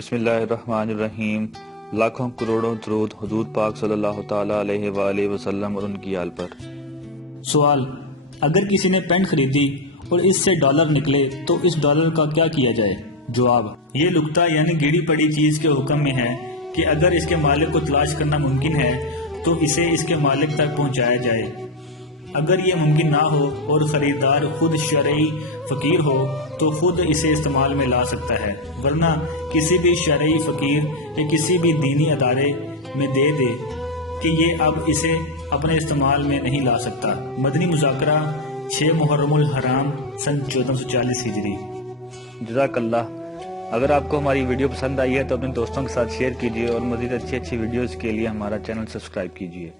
बिस्मिल्लाहिर्रहमानिर्रहीम। लाखों करोड़ों दरूद हुजूर पाक सल्लल्लाहु ताला अलैहि वालैहि वसल्लम और उनकी आल पर। सवाल, अगर किसी ने पेंट खरीदी और इससे डॉलर निकले तो इस डॉलर का क्या किया जाए? जवाब, ये लुकता यानी गिरी पड़ी चीज के हुक्म में है कि अगर इसके मालिक को तलाश करना मुमकिन है तो इसे इसके मालिक तक पहुंचाया जाए। अगर ये मुमकिन ना हो और खरीदार खुद शरई फकीर हो तो खुद इसे इस्तेमाल में ला सकता है, वरना किसी भी शरई फकीर या किसी भी दीनी अदारे में दे दे कि ये अब इसे अपने इस्तेमाल में नहीं ला सकता। मदनी मुज़ाकरा 6 मुहर्रमुल हराम सन 1440 हिजरी। जज़ाकल्लाह। अगर आपको हमारी वीडियो पसंद आई है तो अपने दोस्तों के साथ शेयर कीजिए और मज़ीद अच्छी वीडियोज़ के लिए हमारा चैनल सब्सक्राइब कीजिए।